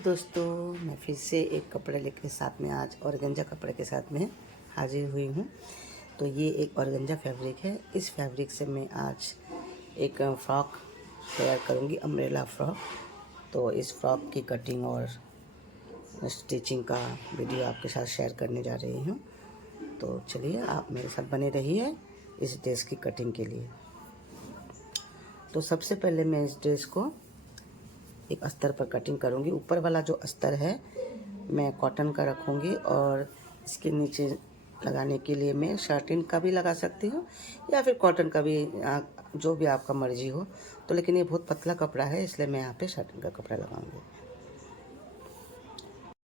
दोस्तों, मैं फिर से एक कपड़े लेके साथ में आज ऑर्गेन्जा कपड़े के साथ में हाजिर हुई हूँ। तो ये एक ऑर्गेन्जा फैब्रिक है। इस फैब्रिक से मैं आज एक फ़्रॉक तैयार करूँगी, अम्ब्रेला फ़्रॉक। तो इस फ़्रॉक की कटिंग और स्टिचिंग का वीडियो आपके साथ शेयर करने जा रही हूँ। तो चलिए आप मेरे साथ बने रहिए इस ड्रेस की कटिंग के लिए। तो सबसे पहले मैं इस ड्रेस को एक अस्तर पर कटिंग करूँगी। ऊपर वाला जो अस्तर है मैं कॉटन का रखूँगी और इसके नीचे लगाने के लिए मैं शार्टिन का भी लगा सकती हूँ या फिर कॉटन का भी, जो भी आपका मर्जी हो। तो लेकिन ये बहुत पतला कपड़ा है, इसलिए मैं यहाँ पे शार्टिन का कपड़ा लगाऊंगी।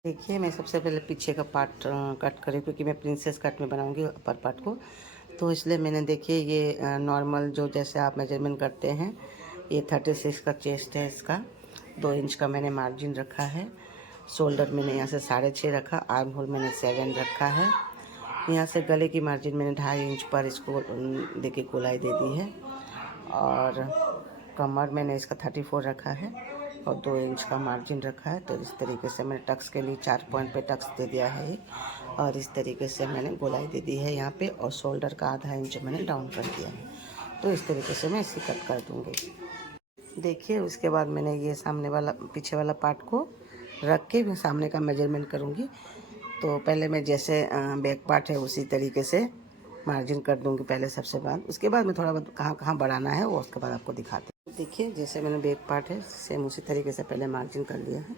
देखिए, मैं सबसे पहले पीछे का पार्ट कट करी, क्योंकि मैं प्रिंसेस कट में बनाऊंगी अपर पार्ट को। तो इसलिए मैंने, देखिए, ये नॉर्मल जो जैसे आप मेजरमेंट करते हैं, ये 36 का चेस्ट है। इसका 2 इंच का मैंने मार्जिन रखा है। शोल्डर मैंने यहाँ से 6.5 रखा, आर्म होल मैंने 7 रखा है। यहाँ से गले की मार्जिन मैंने 2.5 इंच पर इसको देखिए गोलाई दे दी है। और कमर मैंने इसका 34 रखा है और 2 इंच का मार्जिन रखा है। तो इस तरीके से मैंने टक्स के लिए 4 पॉइंट पे टक्स दे दिया है और इस तरीके से मैंने गोलाई दे दी है यहाँ पे। और शोल्डर का आधा इंच मैंने डाउन कर दिया है। तो इस तरीके से मैं इसे कट कर दूँगी। देखिए, उसके बाद मैंने ये सामने वाला पीछे वाला पार्ट को रख के मैं सामने का मेजरमेंट करूँगी। तो पहले मैं जैसे बैक पार्ट है उसी तरीके से मार्जिन कर दूँगी पहले सबसे बाद। उसके बाद मैं थोड़ा बहुत कहाँ कहाँ बढ़ाना है वो उसके बाद आपको दिखाती हूँ। देखिए, जैसे मैंने बैक पार्ट है सेम उसी तरीके से पहले मार्जिन कर लिया है।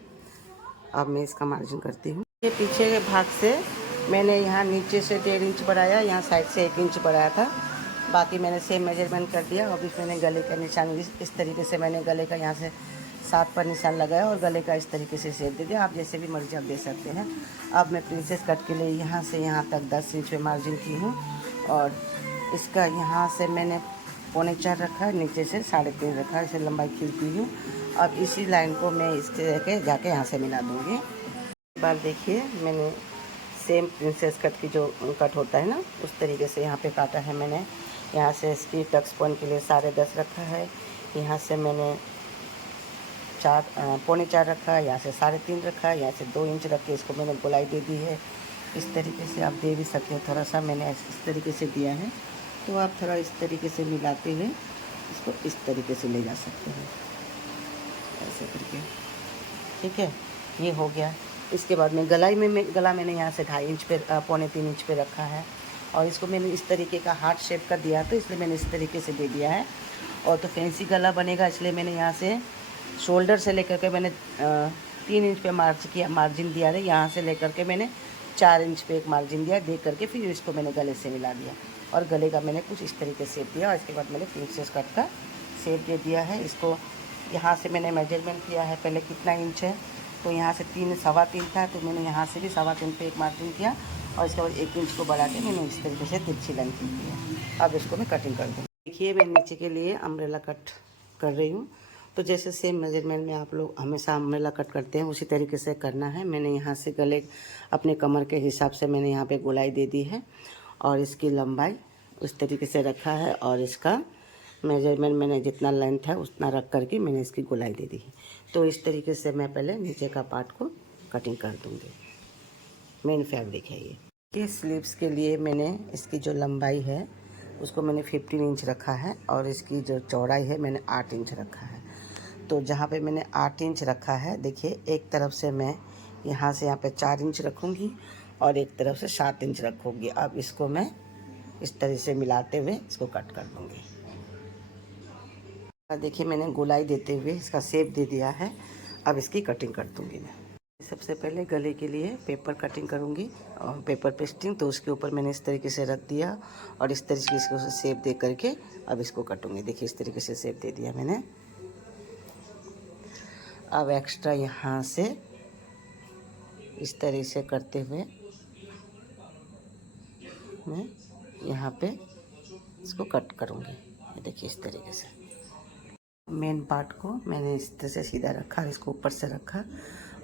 अब मैं इसका मार्जिन करती हूँ। ये पीछे के भाग से मैंने यहाँ नीचे से 1.5 इंच बढ़ाया, यहाँ साइड से 1 इंच बढ़ाया था। बाकी मैंने सेम मेजरमेंट कर दिया। अभी मैंने गले का निशान इस तरीके से मैंने गले का यहाँ से 7 पर निशान लगाया और गले का इस तरीके से शेप दे दिया। आप जैसे भी मर्जी आप दे सकते हैं। अब मैं प्रिंसेस कट के लिए यहाँ से यहाँ तक 10 इंच पे मार्जिन की हूँ और इसका यहाँ से मैंने 3.25 रखा है, नीचे से 3.5 रखा है। इसे लंबाई खींचती हूँ। अब इसी लाइन को मैं इसके जाके यहाँ से मिला दूँगी। एक बार देखिए, मैंने सेम प्रिंसेस कट की जो कट होता है ना, उस तरीके से यहाँ पे काटा है मैंने। यहाँ से इसकी टक्स पॉइंट के लिए 10.5 रखा है। यहाँ से मैंने 4.25 रखा है, यहाँ से 3.5 रखा है, यहाँ से 2 इंच रख के इसको मैंने गोलाई दे दी है। इस तरीके से आप दे भी सकते हैं। थोड़ा सा मैंने इस तरीके से दिया है, तो आप थोड़ा इस तरीके से मिलाते हुए इसको इस तरीके से ले जा सकते हैं, ऐसे करके। ठीक है, ये हो गया। इसके बाद में गला मैंने यहाँ से 2.5 इंच पे 2.25 इंच पे रखा है और इसको मैंने इस तरीके का हार्ट शेप का दिया, तो इसलिए मैंने इस तरीके से दे दिया है। और तो फैंसी गला बनेगा, इसलिए मैंने यहाँ से शोल्डर से लेकर के मैंने 3 इंच पे मार्जिन दिया है। यहाँ से लेकर के मैंने 4 इंच पे एक मार्जिन दिया, दे करके फिर इसको मैंने गले से मिला दिया और गले का मैंने कुछ इस तरीके से दिया। और इसके बाद मैंने प्रिंसेस कट का शेप दे दिया है। इसको यहाँ से मैंने मेजरमेंट किया है पहले कितना इंच है, तो यहाँ से 3.25 था, तो मैंने यहाँ से भी 3.25 पे एक मार्जिन किया और इसके बाद 1 इंच को बढ़ा के मैंने इस तरीके से तिरछी लाइन खींच दिया। अब इसको मैं कटिंग कर दूँ। देखिए, मैं नीचे के लिए अम्ब्रेला कट कर रही हूँ। तो जैसे सेम मेजरमेंट में आप लोग हमेशा अम्ब्रेला कट करते हैं, उसी तरीके से करना है। मैंने यहाँ से गले अपने कमर के हिसाब से मैंने यहाँ पे गोलाई दे दी है और इसकी लंबाई उस तरीके से रखा है और इसका मेजरमेंट मैंने जितना लेंथ है उतना रख करके मैंने इसकी गोलाई दे दी है। तो इस तरीके से मैं पहले नीचे का पार्ट को कटिंग कर दूँगी। मेन फैब्रिक है ये स्लीव्स के लिए मैंने इसकी जो लंबाई है उसको मैंने 15 इंच रखा है और इसकी जो चौड़ाई है मैंने 8 इंच रखा है। तो जहाँ पे मैंने 8 इंच रखा है, देखिए, एक तरफ से मैं यहाँ से यहाँ पे 4 इंच रखूँगी और एक तरफ से 7 इंच रखूँगी। अब इसको मैं इस तरह से मिलाते हुए इसको कट कर दूँगी। देखिए, मैंने गोलाई देते हुए इसका शेप दे दिया है। अब इसकी कटिंग कर दूँगी मैं। सबसे पहले गले के लिए पेपर कटिंग करूँगी और पेपर पेस्टिंग, तो उसके ऊपर मैंने इस तरीके से रख दिया और इस तरीके से इसको शेप दे करके अब इसको कटूँगी। देखिए, इस तरीके से शेप दे दिया मैंने। अब एक्स्ट्रा यहाँ से इस तरह से करते हुए मैं यहाँ पे इसको कट करूँगी। देखिए, इस तरीके से मेन पार्ट को मैंने इस तरह से सीधा रखा, इसको ऊपर से रखा।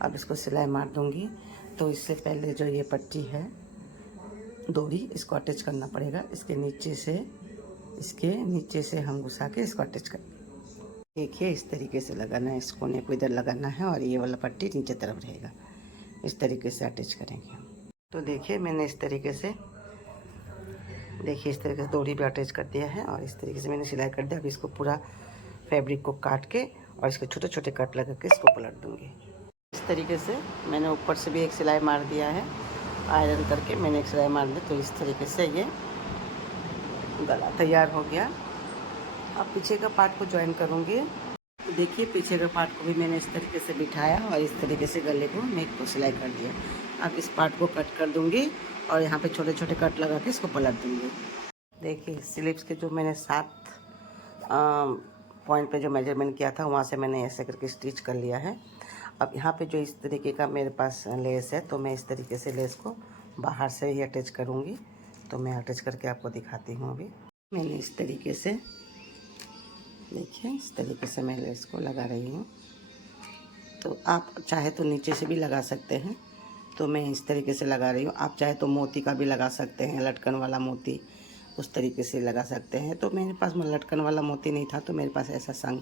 अब इसको सिलाई मार दूँगी। तो इससे पहले जो ये पट्टी है डोरी, इसको अटैच करना पड़ेगा। इसके नीचे से हम घुसा के इसको अटैच कर। देखिए इस तरीके से लगाना है, इस कोने को इधर लगाना है और ये वाला पट्टी नीचे तरफ रहेगा। इस तरीके से अटैच करेंगे हम। तो देखिए मैंने इस तरीके से डोरी पे अटैच कर दिया है और इस तरीके से मैंने सिलाई कर दिया। अब इसको पूरा फैब्रिक को काट के और इसके छोटे छोटे कट लगा के इसको पलट दूँगी। इस तरीके से मैंने ऊपर से भी एक सिलाई मार दिया है, आयरन करके मैंने एक सिलाई मार दी। तो इस तरीके से ये गला तैयार हो गया। अब पीछे का पार्ट को ज्वाइन करूँगी। देखिए पीछे का पार्ट को भी मैंने इस तरीके से बिठाया और इस तरीके से गले को नेक को सिलाई कर दिया। अब इस पार्ट को कट कर दूँगी और यहाँ पे छोटे छोटे कट लगा के इसको पलट दूँगी। देखिए स्लीव्स के जो मैंने 7 पॉइंट पे जो मेजरमेंट किया था वहाँ से मैंने ऐसे करके स्टिच कर लिया है। अब यहाँ पे जो इस तरीके का मेरे पास लेस है तो मैं इस तरीके से लेस को बाहर से ही अटैच करूँगी। तो मैं अटैच करके आपको दिखाती हूँ। अभी मैंने इस तरीके से, देखिए इस तरीके से मैं लेस को लगा रही हूँ। तो आप चाहे तो नीचे से भी लगा सकते हैं, तो मैं इस तरीके से लगा रही हूँ। आप चाहे तो मोती का भी लगा सकते हैं, लटकन वाला मोती उस तरीके से लगा सकते हैं। तो मेरे पास लटकन वाला मोती नहीं था तो मेरे पास ऐसा संग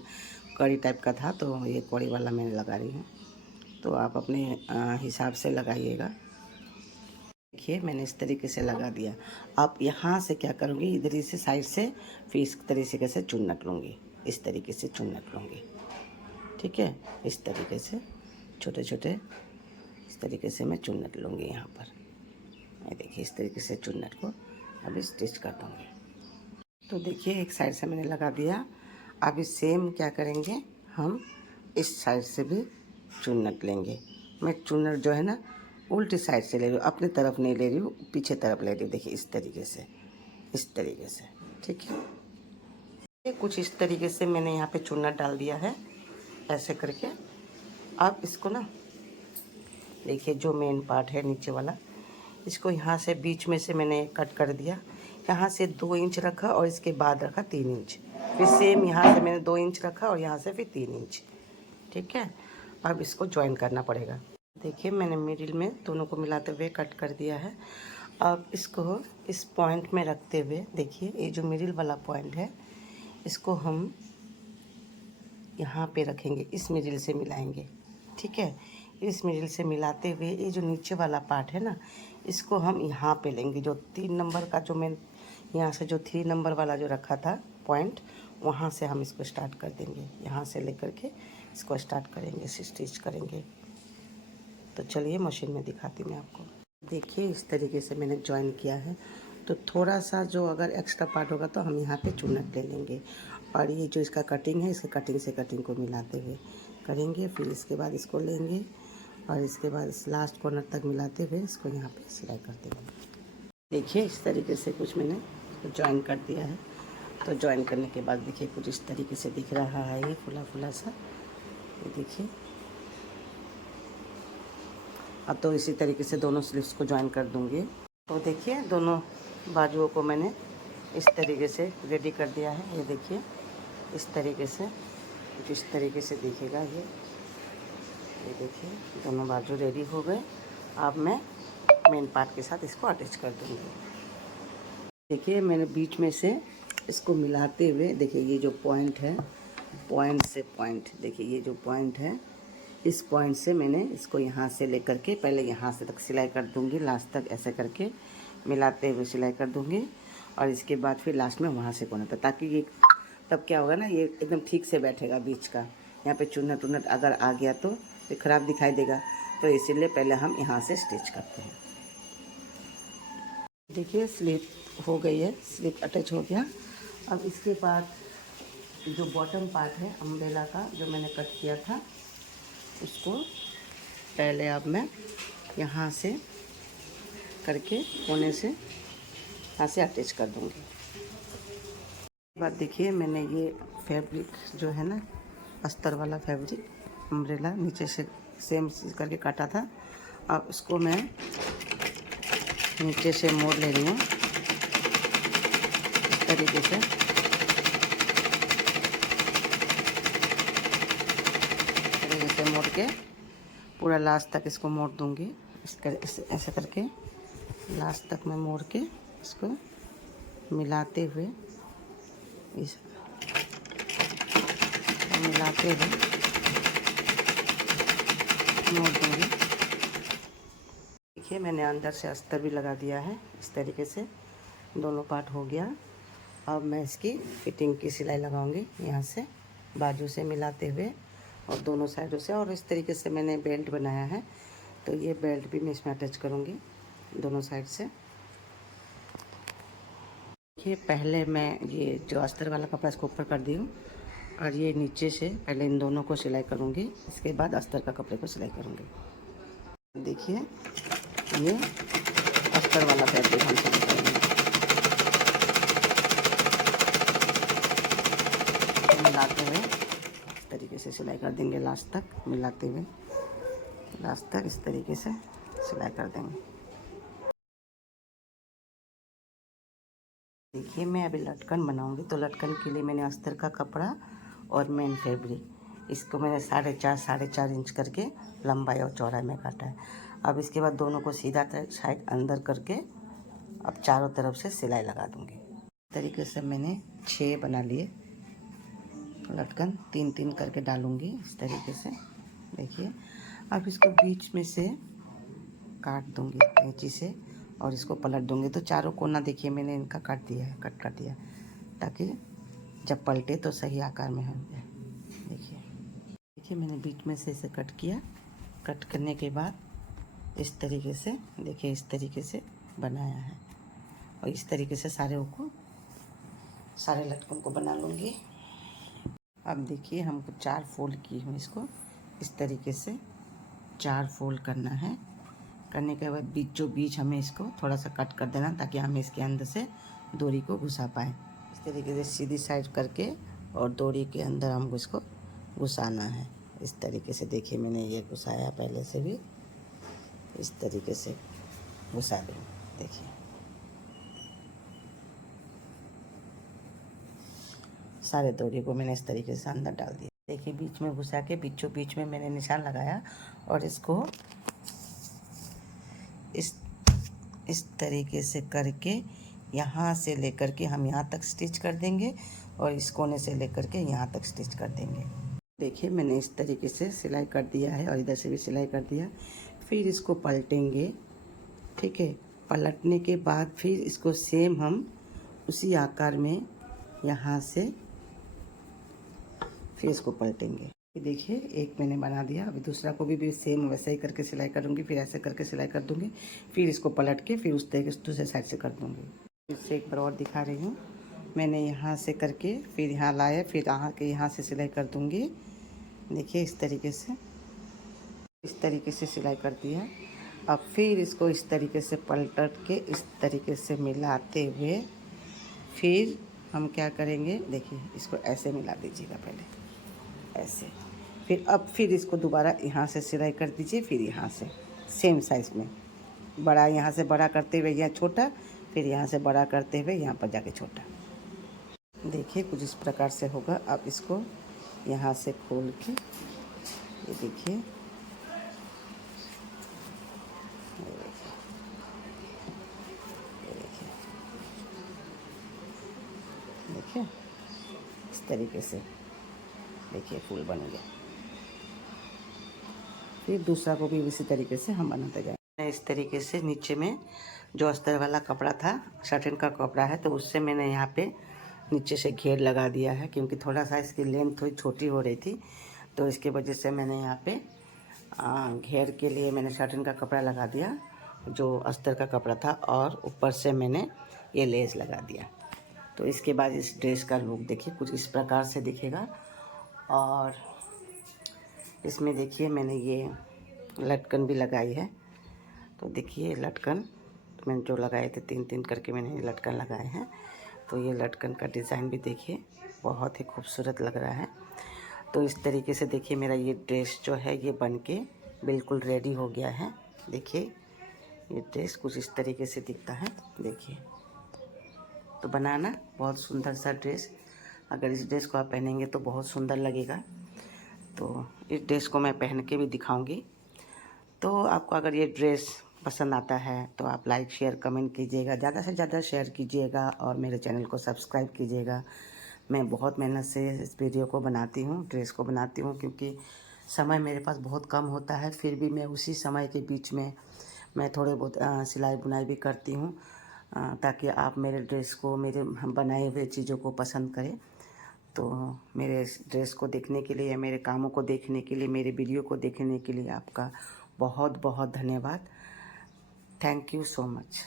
कड़ी टाइप का था, तो ये कड़ी वाला मैंने लगा रही हूँ। तो आप अपने हिसाब से लगाइएगा। देखिए मैंने इस तरीके से लगा दिया। आप यहाँ से क्या करूँगी, इधर से साइड से फिर इस तरीके से चुन्नट लूँगी, इस तरीके से चुन्नट लूँगी। ठीक है, इस तरीके से छोटे छोटे इस तरीके से मैं चुन्नट लूँगी यहाँ पर। ये देखिए इस तरीके से चुन्नट को अभी स्टिच कर दूँगी। तो देखिए एक साइड से मैंने लगा दिया। अभी सेम क्या करेंगे, हम इस साइड से भी चुन्नट लेंगे। मैं चुन्नट जो है ना उल्टी साइड से ले रही हूँ, अपनी तरफ नहीं ले रही हूँ, पीछे तरफ ले रही हूँ। देखिए इस तरीके से, इस तरीके से। ठीक है, कुछ इस तरीके से मैंने यहाँ पे चुन्नट डाल दिया है ऐसे करके। आप इसको ना देखिए जो मेन पार्ट है नीचे वाला, इसको यहाँ से बीच में से मैंने कट कर दिया। यहाँ से 2 इंच रखा और इसके बाद रखा 3 इंच। फिर सेम यहाँ से मैंने 2 इंच रखा और यहाँ से फिर 3 इंच। ठीक है, अब इसको ज्वाइन करना पड़ेगा। देखिए मैंने मिडिल में दोनों को मिलाते हुए कट कर दिया है। अब इसको इस पॉइंट में रखते हुए, देखिए ये जो मिडिल वाला पॉइंट है इसको हम यहाँ पे रखेंगे, इस मिडिल से मिलाएंगे। ठीक है, इस मिडिल से मिलाते हुए ये जो नीचे वाला पार्ट है ना इसको हम यहाँ पे लेंगे। जो 3 नंबर का जो मैं यहाँ से जो 3 नंबर वाला जो रखा था पॉइंट, वहाँ से हम इसको स्टार्ट कर देंगे। यहाँ से लेकर के इसको स्टार्ट करेंगे, स्टिच करेंगे। तो चलिए मशीन में दिखाती हूँ मैं आपको। देखिए इस तरीके से मैंने ज्वाइन किया है। तो थोड़ा सा जो अगर एक्स्ट्रा पार्ट होगा तो हम यहाँ पे चुन्नट ले लेंगे और ये जो इसका कटिंग है, इसके कटिंग से कटिंग को मिलाते हुए करेंगे। फिर इसके बाद इसको लेंगे और इसके बाद इस लास्ट कॉर्नर तक मिलाते हुए इसको यहाँ पे सिलाई कर देंगे। देखिए इस तरीके से कुछ मैंने ज्वाइन कर दिया है। तो ज्वाइन करने के बाद देखिए कुछ इस तरीके से दिख रहा है, ये फुला फुला सा। ये देखिए, अब तो इसी तरीके से दोनों स्लीव्स को ज्वाइन कर दूँगी। तो देखिए दोनों बाजुओं को मैंने इस तरीके से रेडी कर दिया है। ये देखिए इस तरीके से, जिस तरीके से दिखेगा ये देखिए दोनों बाजू रेडी हो गए। अब मैं मेन पार्ट के साथ इसको अटैच कर दूँगी। देखिए मैंने बीच में से इसको मिलाते हुए, देखिए ये जो पॉइंट है, पॉइंट से पॉइंट, देखिए ये जो पॉइंट है, इस पॉइंट से मैंने इसको यहाँ से लेकर के पहले यहाँ से तक सिलाई कर दूँगी, लास्ट तक ऐसे करके मिलाते हुए सिलाई कर दूँगी। और इसके बाद फिर लास्ट में वहाँ से कोने पर, ताकि ये तब क्या होगा ना, ये एकदम ठीक से बैठेगा बीच का। यहाँ पे चुन्नट उन्नट अगर आ गया तो ये ख़राब दिखाई देगा। तो इसीलिए पहले हम यहाँ से स्टिच करते हैं। देखिए स्लीव हो गई है, स्लीव अटैच हो गया। अब इसके बाद जो बॉटम पार्ट है अम्ब्रेला का जो मैंने कट किया था, उसको पहले अब मैं यहाँ से करके कोने से यहाँ से अटैच कर दूँगी। बाद देखिए मैंने ये फैब्रिक जो है ना, अस्तर वाला फैब्रिक अम्ब्रेला नीचे से सेम करके काटा था। अब उसको मैं नीचे से मोड़ ले रही हूँ इस तरीके से। मोड़ के पूरा लास्ट तक इसको मोड़ दूँगी। ऐसे करके लास्ट तक मैं मोड़ के इसको मिलाते हुए मिलाते हुए मोड़ दूँगी। देखिए मैंने अंदर से अस्तर भी लगा दिया है। इस तरीके से दोनों पार्ट हो गया। अब मैं इसकी फिटिंग की सिलाई लगाऊंगी यहाँ से बाजू से मिलाते हुए और दोनों साइडों से। और इस तरीके से मैंने बेल्ट बनाया है, तो ये बेल्ट भी मैं इसमें अटैच करूँगी दोनों साइड से। देखिए पहले मैं ये जो अस्तर वाला कपड़ा इसको ऊपर कर दी हूँ और ये नीचे से पहले इन दोनों को सिलाई करूँगी, इसके बाद अस्तर का कपड़े को सिलाई करूँगी। देखिए ये अस्तर वाला फैब्रिक हम सिलाई करेंगे। मिलाते हुए इस तरीके से सिलाई कर देंगे लास्ट तक, मिलाते हुए लास्ट तक इस तरीके से सिलाई कर देंगे। देखिए मैं अभी लटकन बनाऊंगी, तो लटकन के लिए मैंने अस्तर का कपड़ा और मेन फैब्रिक इसको मैंने 4.5 इंच करके लंबाई और चौड़ाई में काटा है। अब इसके बाद दोनों को सीधा साइड अंदर करके अब चारों तरफ से सिलाई लगा दूंगी। इस तरीके से मैंने 6 बना लिए लटकन, 3-3 करके डालूंगी इस तरीके से। देखिए अब इसको बीच में से काट दूंगी कैंची से और इसको पलट दूंगी। तो चारों कोना देखिए मैंने इनका काट दिया है, कट कर दिया, ताकि जब पलटे तो सही आकार में हो जाए। देखिए मैंने बीच में से इसे कट किया। कट करने के बाद इस तरीके से देखिए इस तरीके से बनाया है और इस तरीके से सारे लटकन को बना लूँगी। अब देखिए हमको 4 फोल्ड की हूँ इसको, इस तरीके से 4 फोल्ड करना है। करने के बाद बीच हमें इसको थोड़ा सा कट कर देना, ताकि हम इसके अंदर से डोरी को घुसा पाएँ। इस तरीके से सीधी साइड करके और डोरी के अंदर हमको इसको घुसाना है। इस तरीके से देखिए मैंने ये घुसाया पहले से भी, इस तरीके से घुसा दूँ। देखिए सारे डोरी को मैंने इस तरीके से अंदर डाल दिया। देखिए बीच में घुसा के बीच में मैंने निशान लगाया और इसको इस तरीके से करके यहाँ से लेकर के हम यहाँ तक स्टिच कर देंगे और इस कोने से लेकर के यहाँ तक स्टिच कर देंगे। देखिए मैंने इस तरीके से सिलाई कर दिया है और इधर से भी सिलाई कर दिया। फिर इसको पलटेंगे, ठीक है। पलटने के बाद फिर इसको सेम हम उसी आकार में यहाँ से फिर इसको पलटेंगे। देखिए एक मैंने बना दिया, अभी दूसरा को भी सेम वैसे ही करके सिलाई करूँगी। फिर ऐसे करके सिलाई कर दूँगी, फिर इसको पलट के फिर उस तरीके से दूसरे साइड से कर दूँगी। इससे एक बार और दिखा रही हूँ। मैंने यहाँ से करके फिर यहाँ लाया, फिर यहाँ से सिलाई कर दूँगी। देखिए इस तरीके से सिलाई कर दिया। अब फिर इसको इस तरीके से पलट के इस तरीके से मिलाते हुए फिर हम क्या करेंगे, देखिए इसको ऐसे मिला दीजिएगा पहले ऐसे। फिर इसको दोबारा यहाँ से सिलाई कर दीजिए, फिर यहाँ से सेम साइज़ में बड़ा, यहाँ से बड़ा करते हुए यहाँ छोटा, फिर यहाँ से बड़ा करते हुए यहाँ पर जाके छोटा। देखिए कुछ इस प्रकार से होगा। अब इसको यहाँ से खोल के ये देखिए इस तरीके से देखिए फूल बन गया। फिर दूसरा को भी इसी तरीके से हम बनाते जाएंगे। इस तरीके से नीचे में जो अस्तर वाला कपड़ा था, शर्टिन का कपड़ा है, तो उससे मैंने यहाँ पे नीचे से घेर लगा दिया है, क्योंकि थोड़ा सा इसकी लेंथ थोड़ी छोटी हो रही थी, तो इसकी वजह से मैंने यहाँ पे घेर के लिए मैंने शर्टिन का कपड़ा लगा दिया जो अस्तर का कपड़ा था, और ऊपर से मैंने ये लेस लगा दिया। तो इसके बाद इस ड्रेस का लुक देखिए कुछ इस प्रकार से दिखेगा। और इसमें देखिए मैंने ये लटकन भी लगाई है, तो देखिए लटकन तो मैंने जो लगाए थे 3-3 करके मैंने लटकन लगाए हैं। तो ये लटकन का डिज़ाइन भी देखिए बहुत ही खूबसूरत लग रहा है। तो इस तरीके से देखिए मेरा ये ड्रेस जो है ये बन के बिल्कुल रेडी हो गया है। देखिए ये ड्रेस कुछ इस तरीके से दिखता है। देखिए तो बनाना बहुत सुंदर सा ड्रेस, अगर इस ड्रेस को आप पहनेंगे तो बहुत सुंदर लगेगा। तो इस ड्रेस को मैं पहन के भी दिखाऊंगी। तो आपको अगर ये ड्रेस पसंद आता है तो आप लाइक शेयर कमेंट कीजिएगा, ज़्यादा से ज़्यादा शेयर कीजिएगा और मेरे चैनल को सब्सक्राइब कीजिएगा, मैं बहुत मेहनत से इस वीडियो को बनाती हूँ, ड्रेस को बनाती हूँ, क्योंकि समय मेरे पास बहुत कम होता है। फिर भी मैं उसी समय के बीच में मैं थोड़े बहुत सिलाई बुनाई भी करती हूँ, ताकि आप मेरे ड्रेस को, मेरे बनाए हुए चीज़ों को पसंद करें। तो मेरे इस ड्रेस को देखने के लिए, मेरे कामों को देखने के लिए, मेरे वीडियो को देखने के लिए आपका बहुत बहुत धन्यवाद। Thank you so much.